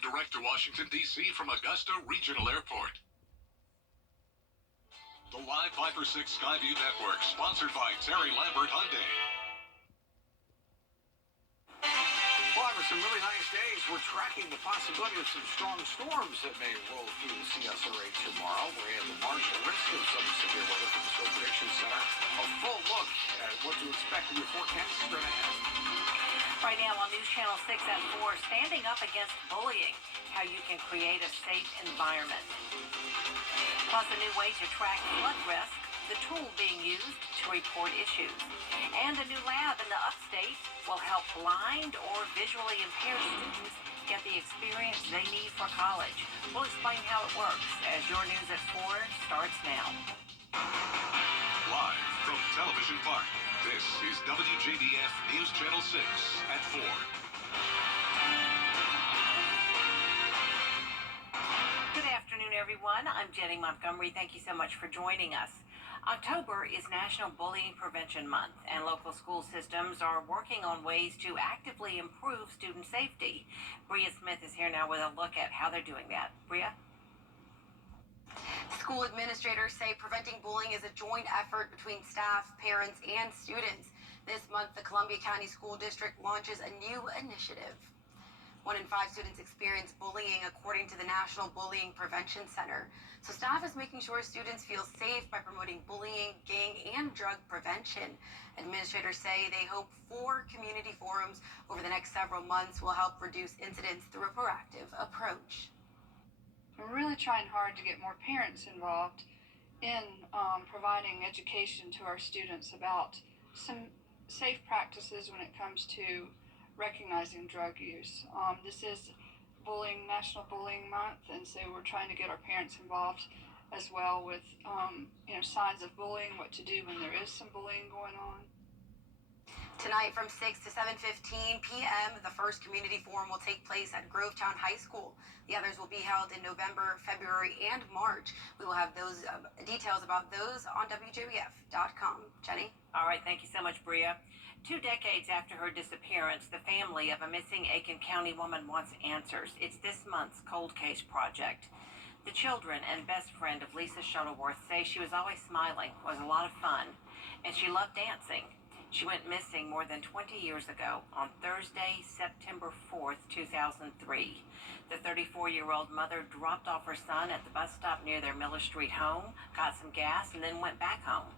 Direct to Washington, D.C. from Augusta Regional Airport. The Live 5 for 6 Skyview Network, sponsored by Terry Lambert Hyundai. Well, after some really nice days, we're tracking the possibility of some strong storms that may roll through the CSRA tomorrow. We have the marginal risk of some severe weather from the Storm Prediction Center. A full look at what to expect in your forecast straight ahead. Right now on News Channel 6 at 4, standing up against bullying, how you can create a safe environment. Plus a new way to track flood risk, the tool being used to report issues. And a new lab in the upstate will help blind or visually impaired students get the experience they need for college. We'll explain how it works as your News at 4 starts now. Live from Television Park, this is WJBF News Channel 6 at 4. Good afternoon, everyone. I'm Jenny Montgomery. Thank you so much for joining us. October is National Bullying Prevention Month, and local school systems are working on ways to actively improve student safety. Bria Smith is here now with a look at how they're doing that. Bria? School administrators say preventing bullying is a joint effort between staff, parents, and students. This month, the Columbia County School District launches a new initiative. 1 in 5 students experience bullying, according to the National Bullying Prevention Center. So staff is making sure students feel safe by promoting bullying, gang, and drug prevention. Administrators say they hope 4 community forums over the next several months will help reduce incidents through a proactive approach. We're really trying hard to get more parents involved in providing education to our students about some safe practices when it comes to recognizing drug use. This is National Bullying Month, and so we're trying to get our parents involved as well with signs of bullying, what to do when there is some bullying going on. Tonight from 6 to 7:15 p.m., the first community forum will take place at Grovetown High School. The others will be held in November, February, and March. We will have those details about those on WJBF.com. Jenny? All right, thank you so much, Bria. 2 decades after her disappearance, the family of a missing Aiken County woman wants answers. It's this month's Cold Case Project. The children and best friend of Lisa Shuttleworth say she was always smiling, was a lot of fun, and she loved dancing. She went missing more than 20 years ago on Thursday, September 4th, 2003. The 34-year-old mother dropped off her son at the bus stop near their Miller Street home, got some gas, and then went back home.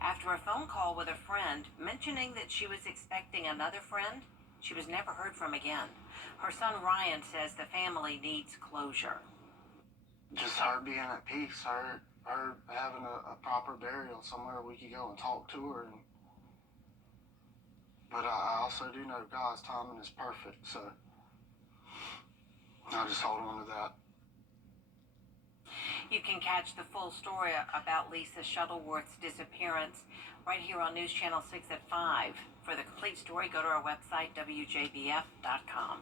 After a phone call with a friend mentioning that she was expecting another friend, she was never heard from again. Her son Ryan says the family needs closure. Just her being at peace, her having a proper burial somewhere we could go and talk to her. But I also do know God's timing is perfect, so I'll just hold on to that. You can catch the full story about Lisa Shuttleworth's disappearance right here on News Channel 6 at 5. For the complete story, go to our website, WJBF.com.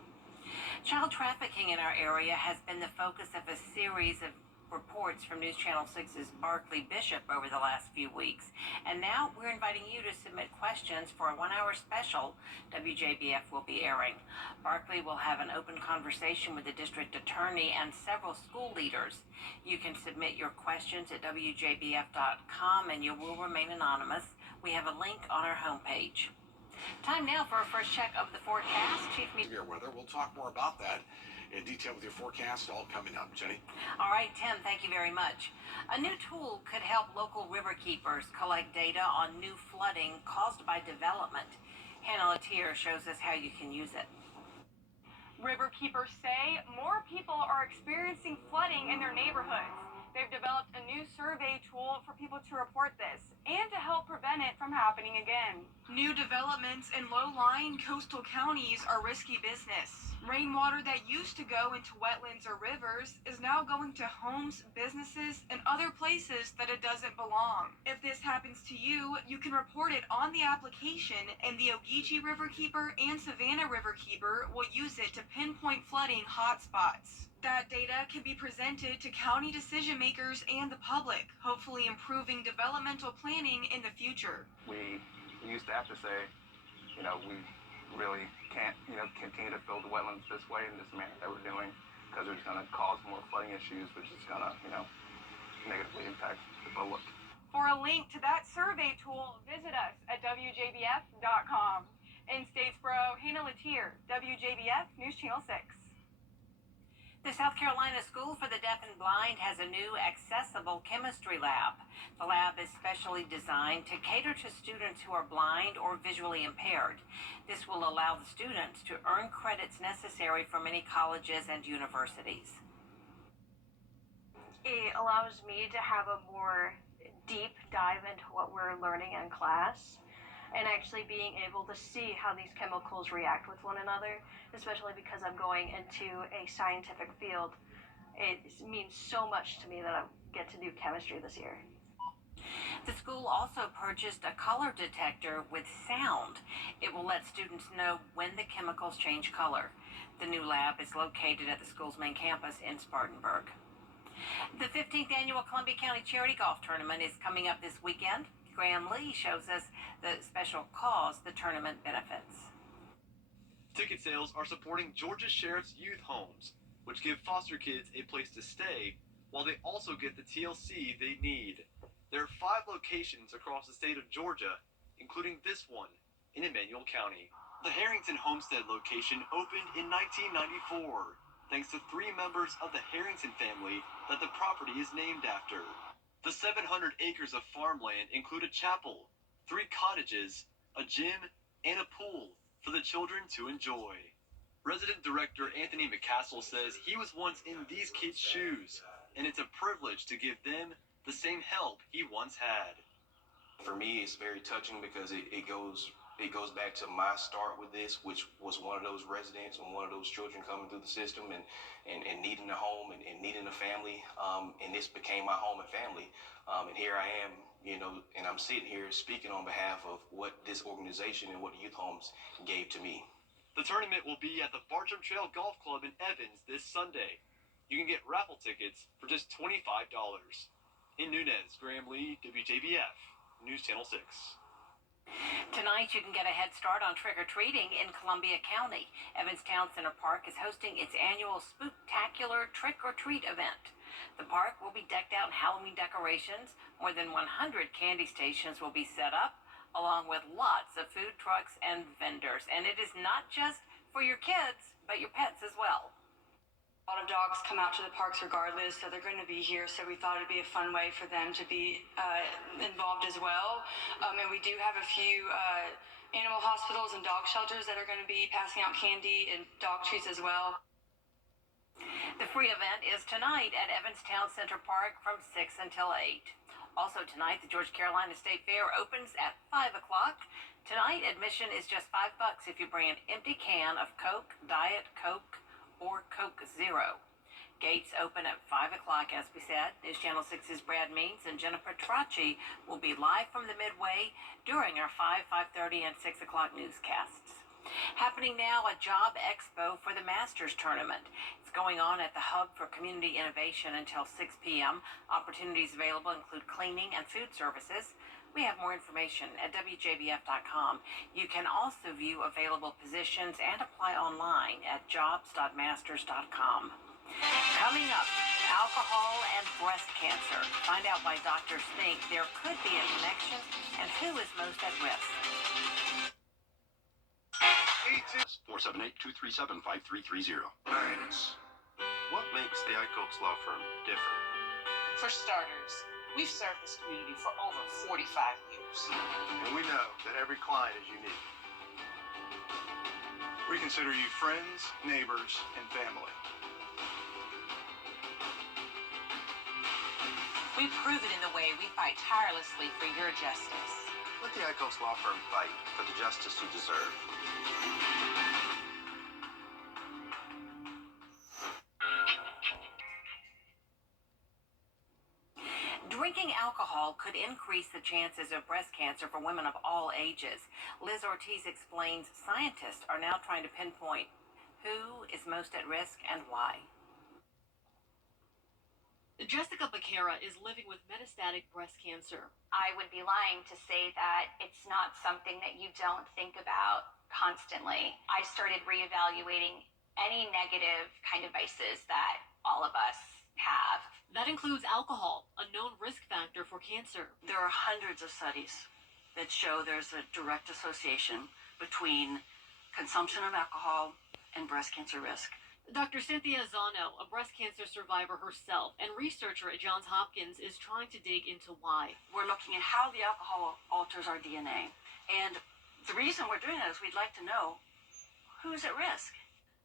Child trafficking in our area has been the focus of a series of reports from News Channel 6's Barkley Bishop over the last few weeks. And now we're inviting you to submit questions for a 1-hour special WJBF will be airing. Barkley will have an open conversation with the district attorney and several school leaders. You can submit your questions at WJBF.com and you will remain anonymous. We have a link on our homepage. Time now for our first check of the forecast. Chief Severe weather. We'll talk more about that in detail with your forecast all coming up. Jenny? All right, Tim, thank you very much. A new tool could help local river keepers collect data on new flooding caused by development. Hannah Latier shows us how you can use it. River keepers say more people are experiencing flooding in their neighborhoods. They've developed a new survey tool for people to report this and to help prevent it from happening again. New developments in low-lying coastal counties are risky business. Rainwater that used to go into wetlands or rivers is now going to homes, businesses, and other places that it doesn't belong. If this happens to you, you can report it on the application, and the Ogeechee Riverkeeper and Savannah Riverkeeper will use it to pinpoint flooding hotspots. That data can be presented to county decision makers and the public, hopefully improving developmental planning in the future. We used to have to say, we really can't, continue to fill the wetlands this way in this manner that we're doing. because it's going to cause more flooding issues, which is going to, negatively impact the public. For a link to that survey tool, visit us at WJBF.com. In Statesboro, Hannah Latier, WJBF News Channel 6. The South Carolina School for the Deaf and Blind has a new accessible chemistry lab. The lab is specially designed to cater to students who are blind or visually impaired. This will allow the students to earn credits necessary for many colleges and universities. It allows me to have a more deep dive into what we're learning in class, and actually being able to see how these chemicals react with one another, especially because I'm going into a scientific field. It means so much to me that I get to do chemistry this year. The school also purchased a color detector with sound. It will let students know when the chemicals change color. The new lab is located at the school's main campus in Spartanburg. The 15th annual Columbia County Charity Golf Tournament is coming up this weekend. Graham Lee shows us the special cause the tournament benefits. Ticket sales are supporting Georgia Sheriff's Youth Homes, which give foster kids a place to stay while they also get the TLC they need. There are 5 locations across the state of Georgia, including this one in Emmanuel County. The Harrington Homestead location opened in 1994, thanks to 3 members of the Harrington family that the property is named after. The 700 acres of farmland include a chapel, 3 cottages, a gym, and a pool for the children to enjoy. Resident Director Anthony McCassell says he was once in these kids' shoes, and it's a privilege to give them the same help he once had. For me, it's very touching because it goes back to my start with this, which was one of those residents and one of those children coming through the system and needing a home and needing a family. And this became my home and family. And here I am, and I'm sitting here speaking on behalf of what this organization and what Youth Homes gave to me. The tournament will be at the Bartram Trail Golf Club in Evans this Sunday. You can get raffle tickets for just $25. In Nunez, Graham Lee, WJBF, News Channel 6. Tonight, you can get a head start on trick-or-treating in Columbia County. Evans Town Center Park is hosting its annual Spooktacular Trick-or-Treat event. The park will be decked out in Halloween decorations. More than 100 candy stations will be set up, along with lots of food trucks and vendors. And it is not just for your kids, but your pets as well. A lot of dogs come out to the parks regardless, so they're going to be here, so we thought it'd be a fun way for them to be involved as well. And we do have a few animal hospitals and dog shelters that are going to be passing out candy and dog treats as well. The free event is tonight at Evans Town Center Park from 6 until 8. Also tonight, the Georgia Carolina State Fair opens at 5 o'clock. Tonight, admission is just $5 if you bring an empty can of Coke, Diet Coke, or Coke Zero. Gates open at 5 o'clock, as we said. News Channel 6's Brad Means and Jennifer Tracci will be live from the Midway during our 5, 5:30, and 6 o'clock newscasts. Happening now, a job expo for the Masters Tournament. It's going on at the Hub for Community Innovation until 6 p.m. Opportunities available include cleaning and food services. We have more information at WJBF.com. You can also view available positions and apply online at jobs.masters.com. Coming up, alcohol and breast cancer. Find out why doctors think there could be a connection and who is most at risk. 478-237-5330. What makes the Icox Law Firm different? For starters, we've served this community for over 45 years. And we know that every client is unique. We consider you friends, neighbors, and family. We've proven in the way we fight tirelessly for your justice. Let the Icox Law Firm fight for the justice you deserve. Drinking alcohol could increase the chances of breast cancer for women of all ages. Liz Ortiz explains scientists are now trying to pinpoint who is most at risk and why. Jessica Becerra is living with metastatic breast cancer. I would be lying to say that it's not something that you don't think about constantly. I started reevaluating any negative kind of vices that all of us have. That includes alcohol, a known risk factor for cancer. There are hundreds of studies that show there's a direct association between consumption of alcohol and breast cancer risk. Dr. Cynthia Zano, a breast cancer survivor herself and researcher at Johns Hopkins, is trying to dig into why. We're looking at how the alcohol alters our DNA. And the reason we're doing that is we'd like to know who's at risk.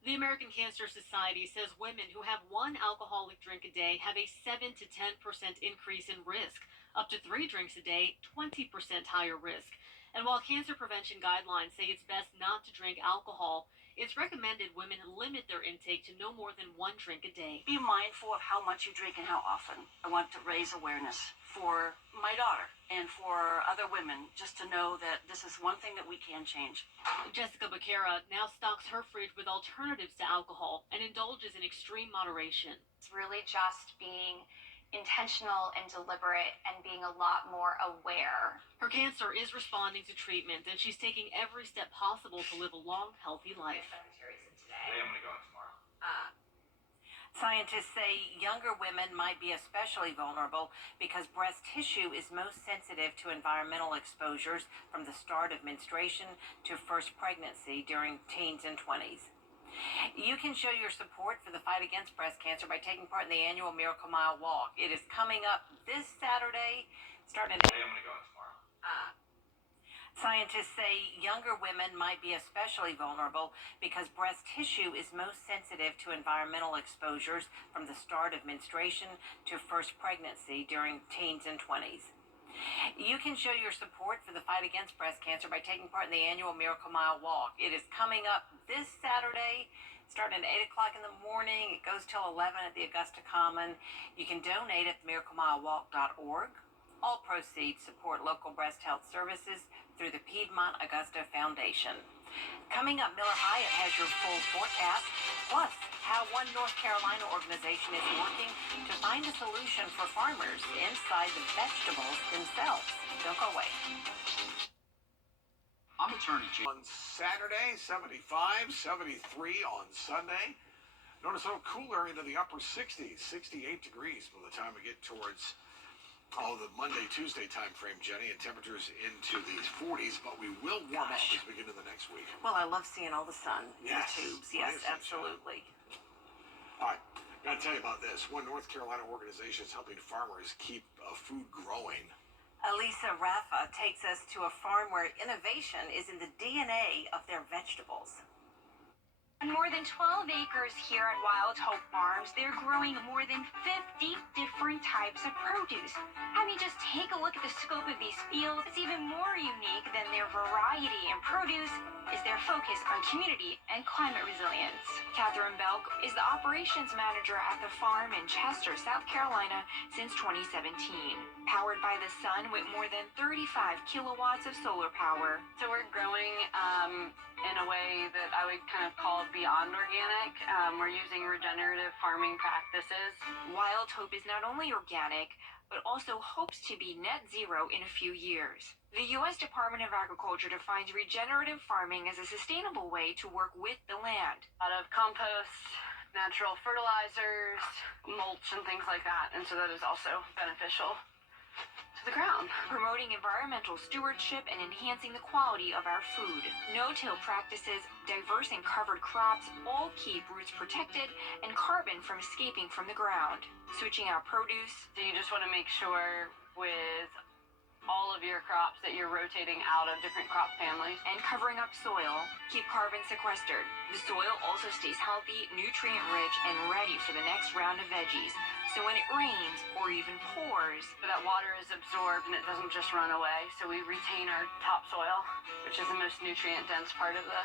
The American Cancer Society says women who have one alcoholic drink a day have a 7 to 10% increase in risk. Up to 3 drinks a day, 20% higher risk. And while cancer prevention guidelines say it's best not to drink alcohol, it's recommended women limit their intake to no more than 1 drink a day. Be mindful of how much you drink and how often. I want to raise awareness for my daughter and for other women, just to know that this is one thing that we can change. Jessica Becerra now stocks her fridge with alternatives to alcohol and indulges in extreme moderation. It's really just being intentional and deliberate and being a lot more aware. Her cancer is responding to treatment, and she's taking every step possible to live a long, healthy life. Today I'm going to go out tomorrow. Scientists say younger women might be especially vulnerable because breast tissue is most sensitive to environmental exposures from the start of menstruation to first pregnancy during teens and 20s. You can show your support for the fight against breast cancer by taking part in the annual Miracle Mile Walk. It is coming up this Saturday, starting at... Today I'm going to go out tomorrow. Scientists say younger women might be especially vulnerable because breast tissue is most sensitive to environmental exposures from the start of menstruation to first pregnancy during teens and 20s. You can show your support for the fight against breast cancer by taking part in the annual Miracle Mile Walk. It is coming up this Saturday, starting at 8 o'clock in the morning. It goes till 11 at the Augusta Common. You can donate at miraclemilewalk.org. All proceeds support local breast health services through the Piedmont Augusta Foundation. Coming up, Miller Hyatt has your full forecast, plus how one North Carolina organization is working to find a solution for farmers inside the vegetables themselves. Don't go away. I'm Attorney Jim. On Saturday, 75, 73 on Sunday. Notice how cooler into the upper 60s, 68 degrees by the time we get towards the Monday, Tuesday time frame, Jenny, and temperatures into the 40s, but we will warm up as we get into the next week. Well, I love seeing all the sun in the tubes. Yes, Sunshine. absolutely. All right, got to tell you about this. One North Carolina organization is helping farmers keep food growing. Elisa Raffa takes us to a farm where innovation is in the DNA of their vegetables. On more than 12 acres here at Wild Hope Farms, they're growing more than 50 different types of produce. I mean, just take a look at the scope of these fields. It's even more unique than their variety in produce is their focus on community and climate resilience. Catherine Belk is the operations manager at the farm in Chester, South Carolina since 2017. Powered by the sun with more than 35 kilowatts of solar power. So we're growing in a way that I would kind of call beyond organic. We're using regenerative farming practices. Wild Hope is not only organic, but also hopes to be net zero in a few years. The U.S. Department of Agriculture defines regenerative farming as a sustainable way to work with the land. A lot of compost, natural fertilizers, mulch, and things like that. And so that is also beneficial to the ground. Promoting environmental stewardship and enhancing the quality of our food. No-till practices, diverse and covered crops all keep roots protected and carbon from escaping from the ground. Switching out produce. So you just want to make sure with all of your crops that you're rotating out of different crop families. And covering up soil, keep carbon sequestered. The soil also stays healthy, nutrient-rich, and ready for the next round of veggies. So when it rains or even pours, so that water is absorbed and it doesn't just run away. So we retain our topsoil, which is the most nutrient-dense part of the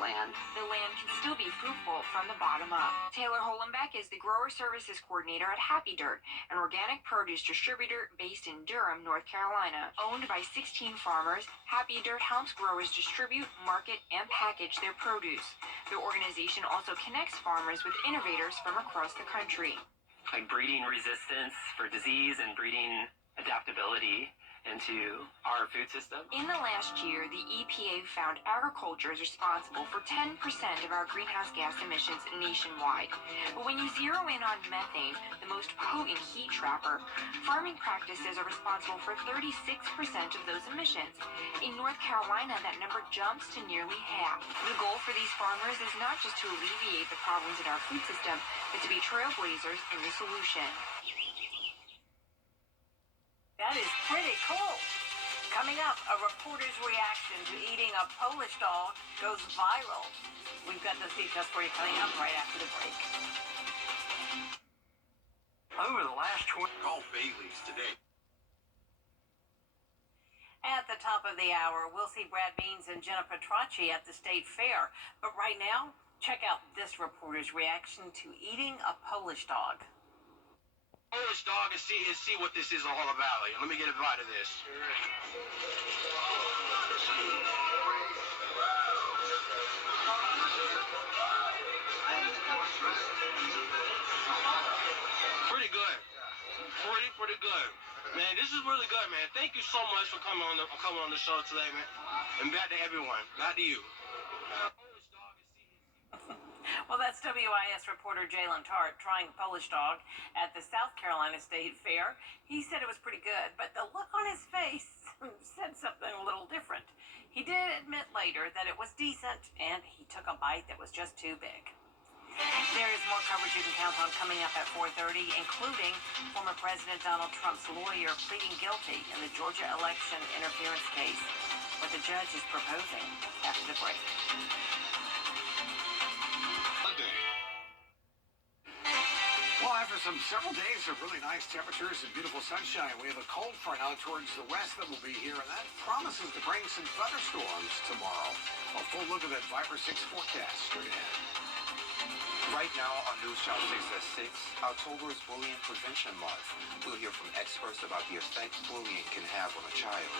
land. The land can still be fruitful from the bottom up. Taylor Holenbeck is the Grower Services Coordinator at Happy Dirt, an organic produce distributor based in Durham, North Carolina. Owned by 16 farmers, Happy Dirt helps growers distribute, market, and package their produce. The organization also connects farmers with innovators from across the country. Like breeding resistance for disease and breeding adaptability into our food system. In the last year, the EPA found agriculture is responsible for 10% of our greenhouse gas emissions nationwide. But when you zero in on methane, the most potent heat trapper, farming practices are responsible for 36% of those emissions. In North Carolina, that number jumps to nearly half. The goal for these farmers is not just to alleviate the problems in our food system, but to be trailblazers in the solution. That is pretty cool. Coming up, a reporter's reaction to eating a Polish dog goes viral. We've got those details for you coming up right after the break. Over the last 20... Call Bailey's today. At the top of the hour, we'll see Brad Beans and Jenna Petracci at the State Fair. But right now, check out this reporter's reaction to eating a Polish dog. Polish dog and see what this is all about. Let me get a bite of this. Pretty good. Pretty good. Man, this is really good, man. Thank you so much for coming on the show today, man. And back to everyone. Back to you. Well, that's WIS reporter Jalen Tart trying a Polish dog at the South Carolina State Fair. He said it was pretty good, but the look on his face said something a little different. He did admit later that it was decent, and he took a bite that was just too big. There is more coverage you can count on coming up at 4:30, including former President Donald Trump's lawyer pleading guilty in the Georgia election interference case. What the judge is proposing after the break. Well, after several days of really nice temperatures and beautiful sunshine, we have a cold front out towards the west that will be here, and that promises to bring some thunderstorms tomorrow. A full look at that Viper 6 forecast straight ahead. Right now on News Channel 6 at 6, October is Bullying Prevention Month. We'll hear from experts about the effect bullying can have on a child.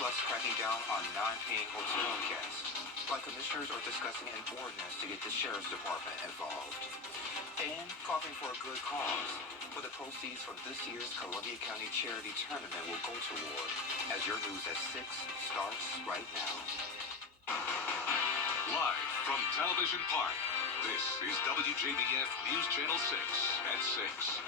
Plus, cracking down on non-paying hotel guests. Like commissioners are discussing an ordinance to get the sheriff's department involved. And coughing for a good cause. For the proceeds from this year's Columbia County Charity Tournament will go toward. As your News at 6 starts right now. Live from Television Park, this is WJBF News Channel 6 at 6.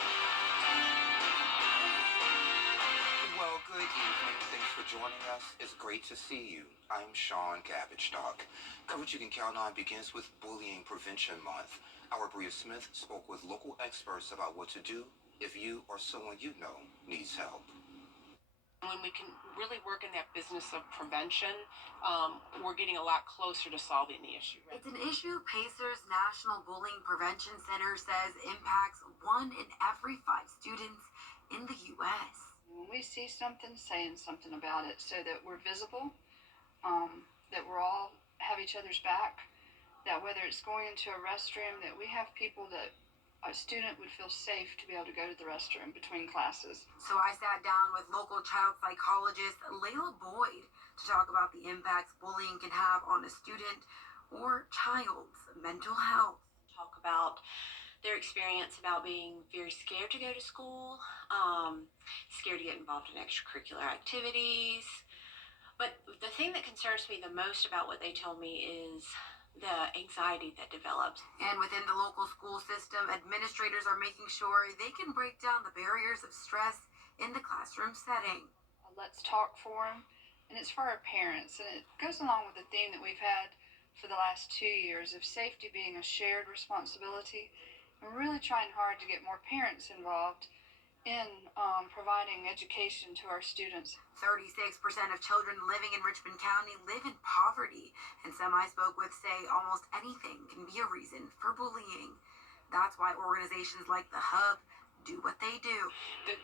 Well, good evening. Thanks for joining us. It's great to see you. I'm Sean Cabbage-Stock. Coverage you can count on begins with Bullying Prevention Month. Our Bria Smith spoke with local experts about what to do if you or someone you know needs help. When we can really work in that business of prevention, we're getting a lot closer to solving the issue. Right? It's an issue Pacers National Bullying Prevention Center says impacts 1 in every 5 students in the U.S. When we see something, saying something about it so that we're visible, that we're all have each other's back, that whether it's going into a restroom, that we have people that a student would feel safe to be able to go to the restroom between classes. So I sat down with local child psychologist Layla Boyd to talk about the impacts bullying can have on a student or child's mental health. Talk about their experience about being very scared to go to school, scared to get involved in extracurricular activities. But the thing that concerns me the most about what they told me is the anxiety that develops. And within the local school system, administrators are making sure they can break down the barriers of stress in the classroom setting. Let's talk for them, and it's for our parents, and it goes along with the theme that we've had for the last 2 years of safety being a shared responsibility. And we're really trying hard to get more parents involved in providing education to our students. 36% of children living in Richmond County live in poverty, and some I spoke with say almost anything can be a reason for bullying. That's why organizations like the Hub do what they do.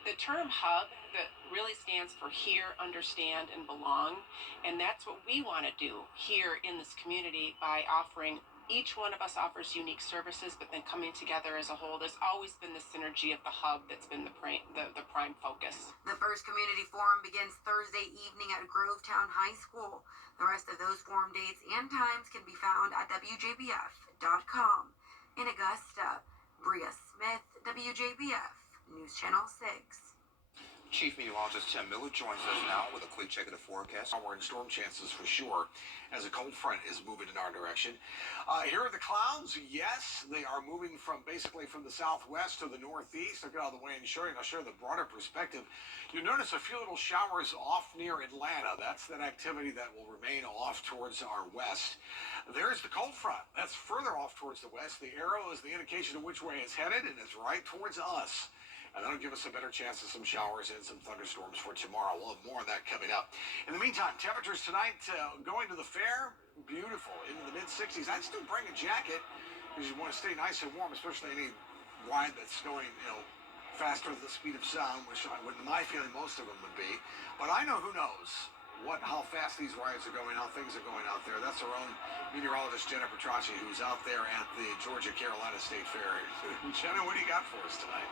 The term hub that really stands for hear, understand, and belong, and that's what we want to do here in this community by offering. Each one of us offers unique services, but then coming together as a whole, there's always been the synergy of the hub that's been the prime focus. The first community forum begins Thursday evening at Grovetown High School. The rest of those forum dates and times can be found at WJBF.com. In Augusta, Bria Smith, WJBF, News Channel 6. Chief Meteorologist Tim Miller joins us now with a quick check of the forecast. We're in storm chances for sure as a cold front is moving in our direction. Here are the clouds. Yes, they are moving from basically from the southwest to the northeast. I'll get out of the way and show you. I'll show the broader perspective. You'll notice a few little showers off near Atlanta. That's that activity that will remain off towards our west. There's the cold front. That's further off towards the west. The arrow is the indication of which way it's headed, and it's right towards us. And that'll give us a better chance of some showers and some thunderstorms for tomorrow. We'll have more on that coming up. In the meantime, temperatures tonight going to the fair, beautiful, into the mid-60s. I'd still bring a jacket because you want to stay nice and warm, especially any ride that's going, faster than the speed of sound, which in my feeling most of them would be. But I know who knows how fast these rides are going, how things are going out there. That's our own meteorologist, Jenna Petracci, who's out there at the Georgia-Carolina State Fair. Jenna, what do you got for us tonight?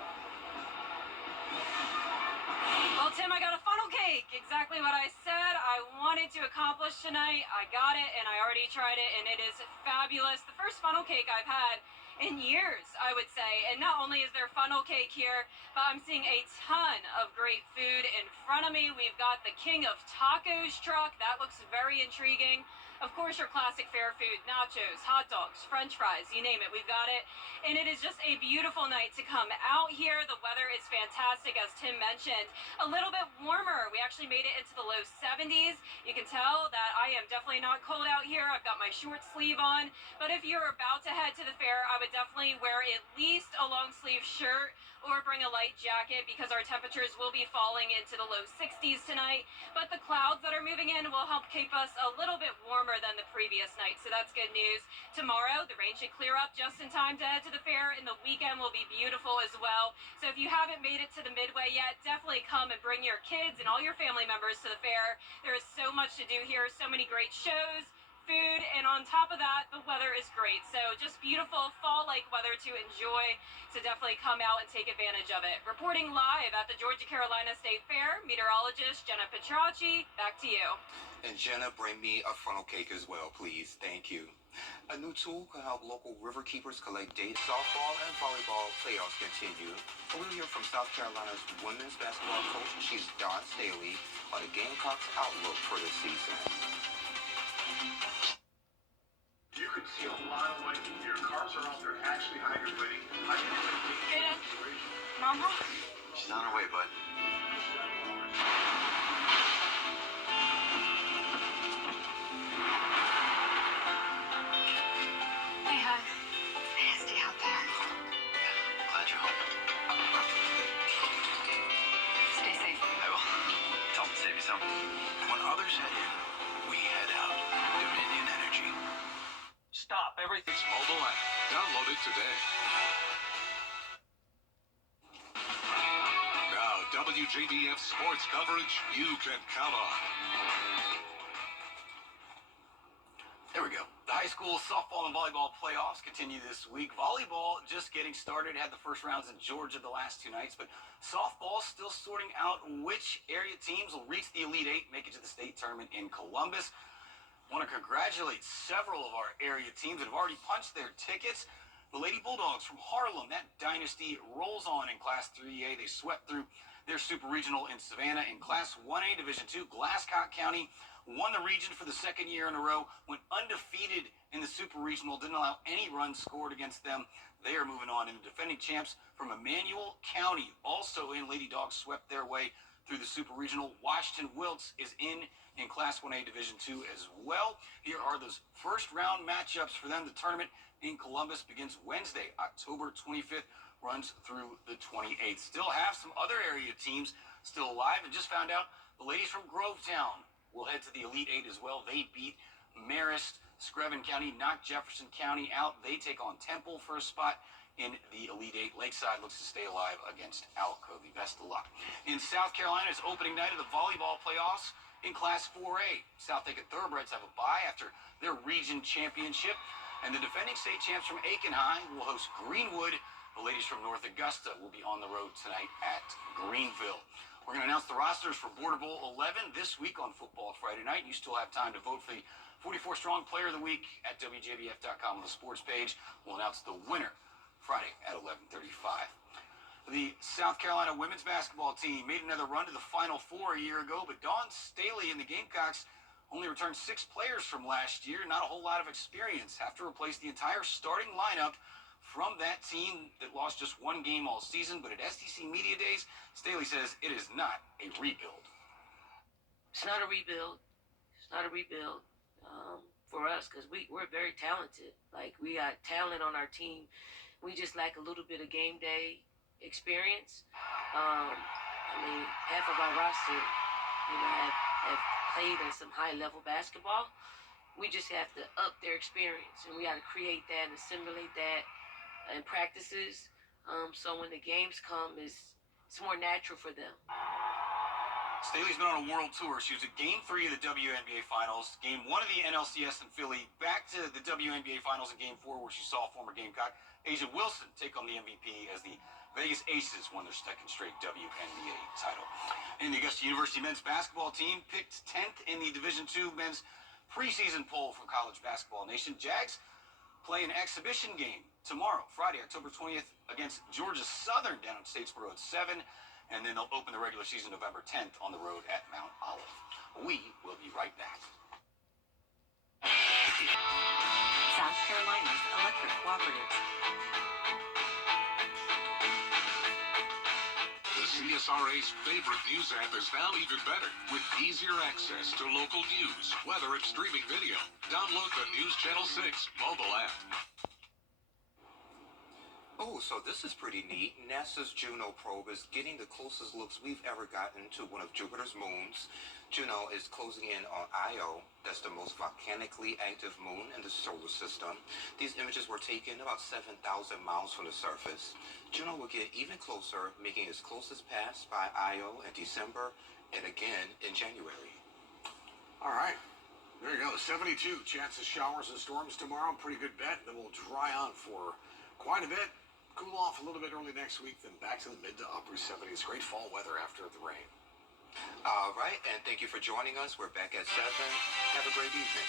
Well, Tim, I got a funnel cake. Exactly what I said I wanted to accomplish tonight. I got it, and I already tried it, and it is fabulous. The first funnel cake I've had in years, I would say. And not only is there funnel cake here, but I'm seeing a ton of great food in front of me. We've got the King of Tacos truck. That looks very intriguing. Of course, your classic fair food, nachos, hot dogs, french fries, you name it, we've got it. And it is just a beautiful night to come out here. The weather is fantastic, as Tim mentioned. A little bit warmer. We actually made it into the low 70s. You can tell that I am definitely not cold out here. I've got my short sleeve on. But if you're about to head to the fair, I would definitely wear at least a long sleeve shirt or bring a light jacket because our temperatures will be falling into the low 60s tonight. But the clouds that are moving in will help keep us a little bit warmer than the previous night, so that's good news. Tomorrow, the rain should clear up just in time to head to the fair, and the weekend will be beautiful as well. So if you haven't made it to the Midway yet, definitely come and bring your kids and all your family members to the fair. There is so much to do here, so many great shows, food, and on top of that, the weather is great. So just beautiful fall-like weather to enjoy. So definitely come out and take advantage of it. Reporting live at the Georgia-Carolina State Fair, meteorologist Jenna Petracci, back to you. And Jenna, bring me a funnel cake as well, please. Thank you. A new tool can help local river keepers collect data. Softball and volleyball playoffs continue. We'll hear from South Carolina's women's basketball coach. She's Dawn Staley on the Gamecocks' outlook for the season. You can see a lot of light. Your cars are out there actually hydroplaning. Aiden, Mama? She's on her way, bud. Hey, hon. Nasty out there. Glad you're home. Stay safe. I will. Tell them to save you some. When others head in, we head out. Dominion Energy. Stop everything's mobile app. Download it today. Now, WJBF sports coverage you can count on. There we go. The high school softball and volleyball playoffs continue this week. Volleyball just getting started. Had the first rounds in Georgia the last two nights, but softball still sorting out which area teams will reach the Elite Eight, make it to the state tournament in Columbus. Want to congratulate several of our area teams that have already punched their tickets. The Lady Bulldogs from Harlem, that dynasty rolls on in Class 3A. They swept through their super regional in Savannah. In Class 1A Division II, Glasscock County won the region for the second year in a row, went undefeated in the super regional, didn't allow any runs scored against them. They are moving on. And the defending champs from Emmanuel County, also in Lady Dogs, swept their way through the super regional. Washington Wilkes is in Class 1A Division II as well. Here are those first round matchups for them. The tournament in Columbus begins Wednesday, October 25th, runs through the 28th. Still have some other area teams still alive, and just found out the ladies from Grovetown will head to the Elite Eight as well. They beat Marist, Screven County, knocked Jefferson County out. They take on Temple for a spot in the Elite Eight. Lakeside looks to stay alive against Alcovey. Best of luck. In South Carolina, it's opening night of the volleyball playoffs in Class 4A. South Aiken Thoroughbreds have a bye after their region championship, and the defending state champs from Aiken High will host Greenwood. The ladies from North Augusta will be on the road tonight at Greenville. We're going to announce the rosters for Border Bowl 11 this week on Football Friday night. You still have time to vote for the 44 Strong Player of the Week at WJBF.com on the sports page. We'll announce the winner Friday at 11:35. The South Carolina women's basketball team made another run to the Final Four a year ago, but Dawn Staley and the Gamecocks only returned 6 players from last year. Not a whole lot of experience. Have to replace the entire starting lineup from that team that lost just 1 game all season. But at SEC Media Days, Staley says it is not a rebuild. It's not a rebuild. It's not a rebuild for us because we're very talented. Like, we got talent on our team. We just lack a little bit of game day experience. I mean, half of our roster, have played in some high-level basketball. We just have to up their experience, and we got to create that and assimilate that in practices. So when the games come, it's more natural for them. Staley's been on a world tour. She was at Game 3 of the WNBA Finals, Game 1 of the NLCS in Philly, back to the WNBA Finals in Game 4, where she saw former Gamecock Asia Wilson take on the MVP as the Vegas Aces won their 2nd straight WNBA title. And the Augusta University men's basketball team picked 10th in the Division II men's preseason poll from College Basketball Nation. Jags play an exhibition game tomorrow, Friday, October 20th, against Georgia Southern down in Statesboro at 7. And then they'll open the regular season November 10th on the road at Mount Olive. We will be right back. South Carolina's electric cooperative. The CSRA's favorite news app is now even better with easier access to local news, weather, and streaming video. Download the News Channel 6 mobile app. Oh, so this is pretty neat. NASA's Juno probe is getting the closest looks we've ever gotten to one of Jupiter's moons. Juno is closing in on Io. That's the most volcanically active moon in the solar system. These images were taken about 7,000 miles from the surface. Juno will get even closer, making its closest pass by Io in December and again in January. All right. There you go. 72 chance of showers and storms tomorrow. Pretty good bet. Then we'll dry on for quite a bit. Cool off a little bit early next week, then back to the mid to upper 70s. Great fall weather after the rain. All right, and thank you for joining us. We're back at 7. Have a great evening.